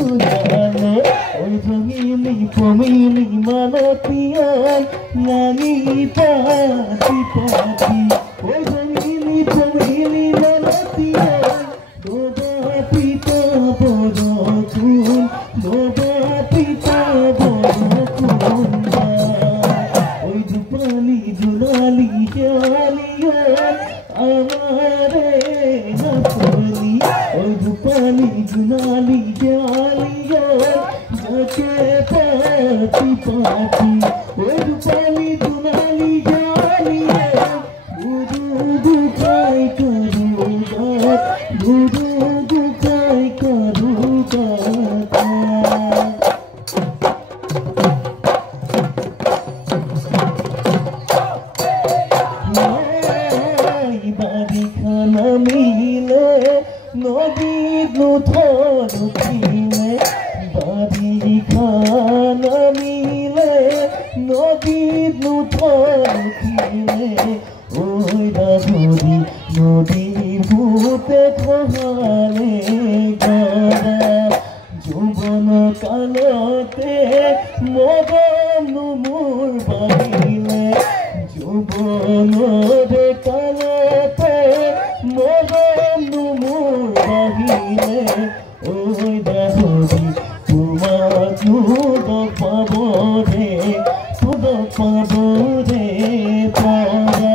सुनाले ओई जोगिनी पमिनी मानतियाय नानी पाती पाती ओई जोगिनी पमिनी मानतियाय दोबा पिता बरकुन दोबा पिता बरकुन ओई जुपाली जुलाली जालिया आमारे नसली ओई जुपाली जुलाली जालिया जाके पाती पाती ओई जुपाली जुलाली जालिया दूधू दुखाई करूँगा दूधू दुखाई करूँगा मिले नदी नुथर खिले बारी खाना मिले नदी नुथर खिले ओई दादुरी नदीर भूते खहाले गरा যৌবন কালতে মদন মোর বাহিলে যৌবন রে কালতে মদন মোর বাহিলে ওই দাহরি তোমার দুধ পাব রে দুধ পাব রে পরে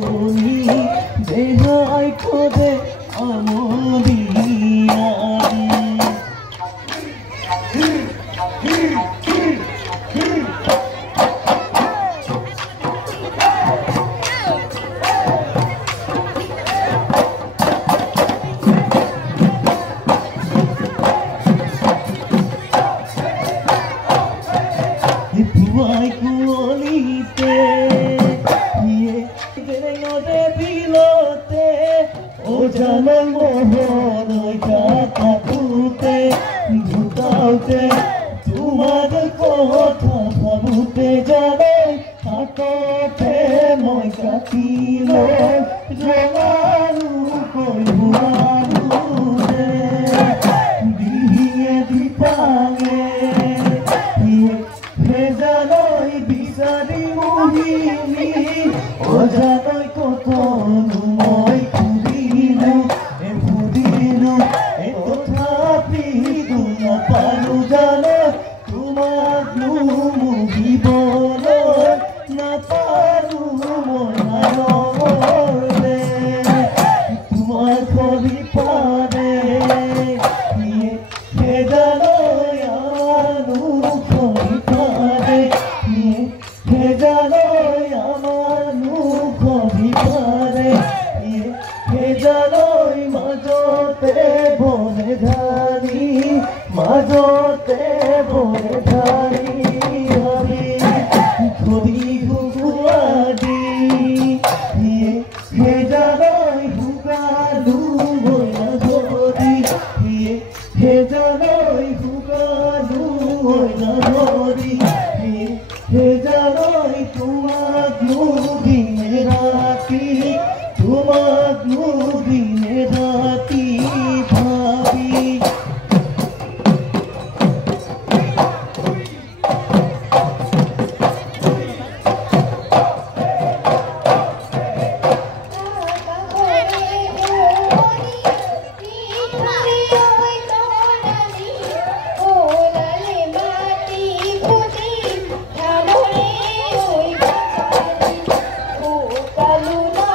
বলি দেহাই খোদে আমদিয়ারি Why kuolite ye dereno de bilote o jaman mohon jata tute dhutaute tumar kotha bhabute jane hakote moi katilo jogaru koi huaru de diye dipange Hejanoi bisari mohini ojanoi kotonu moi kudinu e tothapi duna paru jano tumar mohibolo na paru moi narole tumar khori pare hejanoi anu khori Hejanoi amar mukhori pare Hejanoi majote bole dhari majote bole dhari hari khori huguadi Hejanoi hugalu bola dhori Hejanoi hugalu bola dhori Hejanoi tumak nudine rati bhabi Kalu na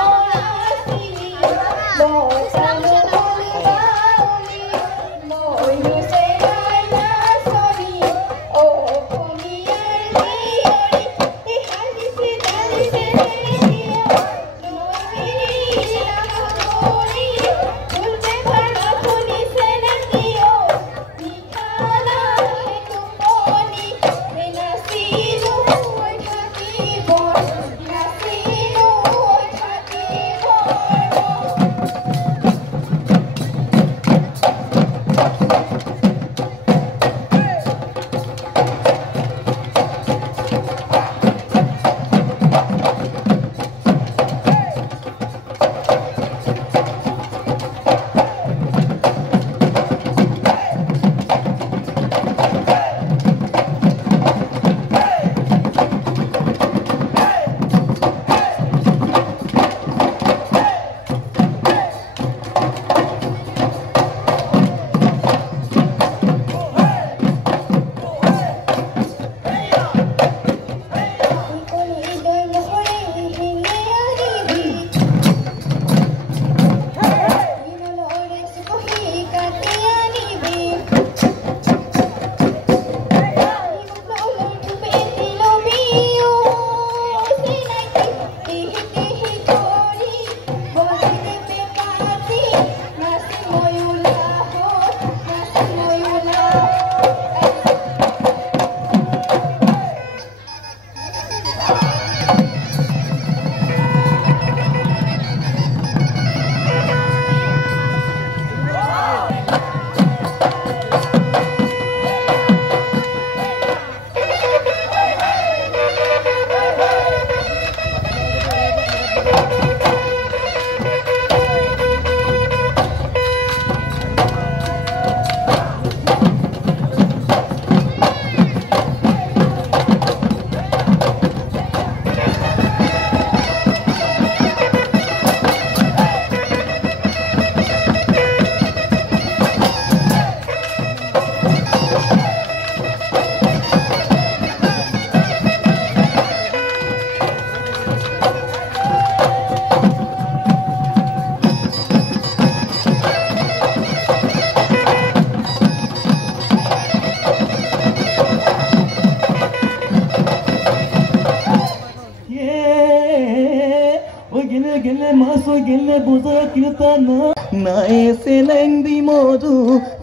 গেলে গেলে মাছ গেলে বোঝা কীর্তনা নাই সেলেং দি মধু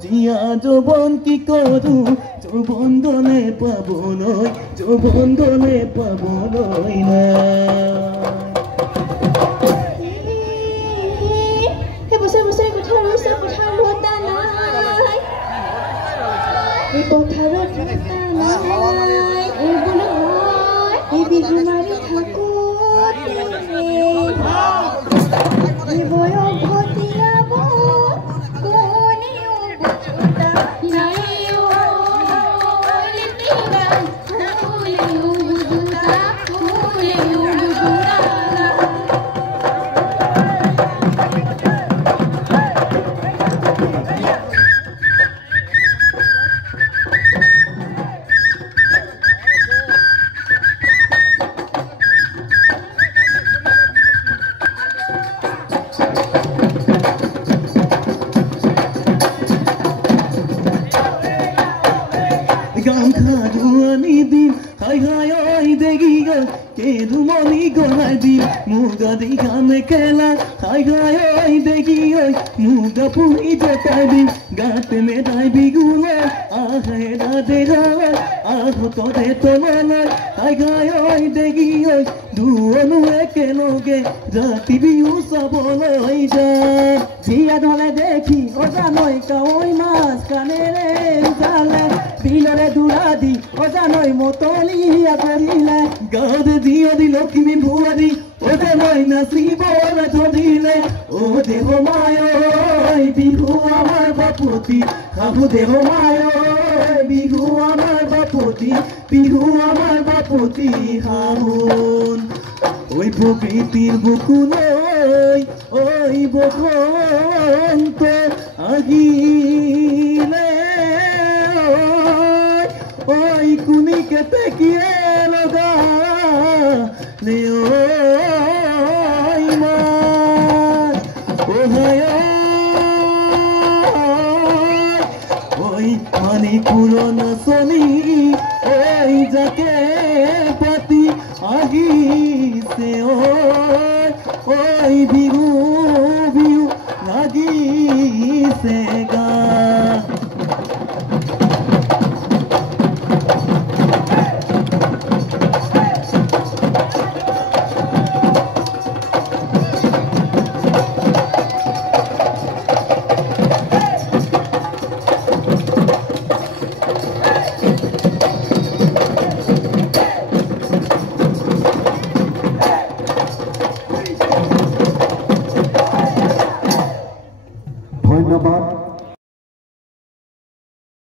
জিয়া যৌবন কি করু যৌবন গলে পাবো নয় যৌবন গলে পাবো নয় না বছর বছর কথা রইছে পথাৰ লতা নাই এই পথাৰত লতা নাই এই বোলো হয় এই বিহু মাৰি থাকো এই বয়স ঘটিয়াব কোনেও বুজুতা নাই কোনেও বুজুতা গান খাজুয়ানি দিন হাই হাই ওই দেখি গা কে দুমনি গড়াই দিন মুগা দেখা মেখেলা হাই হাই ওই দেখি ওই মুগা পুরি জটাই দিন গাতে মেটাই বিগুলো আহে রাধে রায় আহ তোরে তোলে হাই হাই ওই দেখি ওই দুয়নো একেলগে রাতি বিহু চাবলৈ যায় জিয়া ধলে দেখি ওজা নৈ কাৱৈ মাছ কাণেৰে জালে বিলৰে দুৰা দি ওজা নৈ মতলীয়া কৰিলে গাঁৱত জিয়া দি লক্ষ্মী ভুৱাৰী ওজা নৈ নাচিবলৈ ধৰিলে অ দেহ মায় বিহু আমাৰ বাপতি শাহু দেহ মায় বিহু আমাৰ বাপতি বিহু আমাৰ বাপতি শাহুন ওই প্রকৃতির বুকুলৈ ওই বসন্ত আহিলে ওই কুনি কেতে কিয়ে লগা লে ওই মাছ ওহায় ওই মানি পুরনো সনি ওই যাকে পাতি আহিছে ওই বিহু বিহু লাগিছে গা ধন্যবাদ।